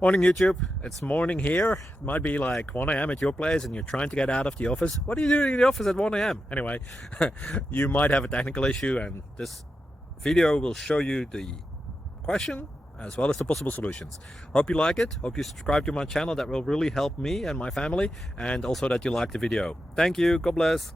Morning YouTube, it's morning here. It might be like 1 a.m. at your place and you're trying to get out of the office. What are you doing in the office at 1 a.m.? Anyway, you might have a technical issue and this video will show you the question as well as the possible solutions. Hope you like it, hope you subscribe to my channel. That will really help me and my family, and also that you like the video. Thank you, God bless.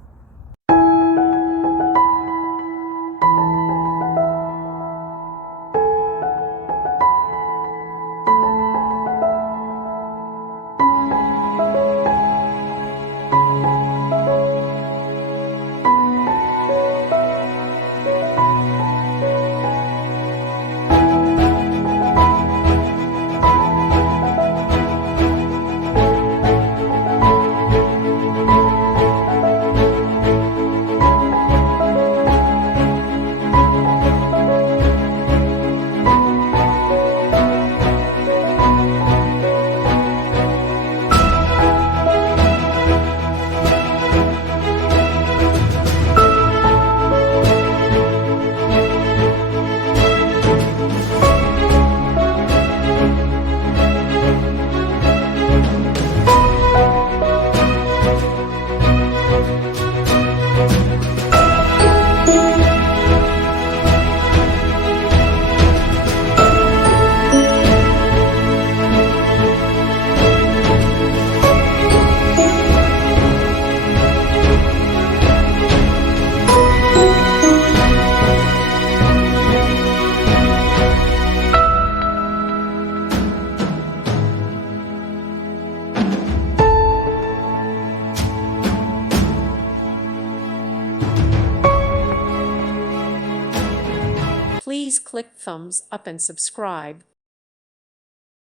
Please click thumbs up and subscribe.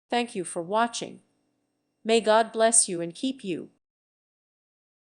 Thank you for watching. May God bless you and keep you.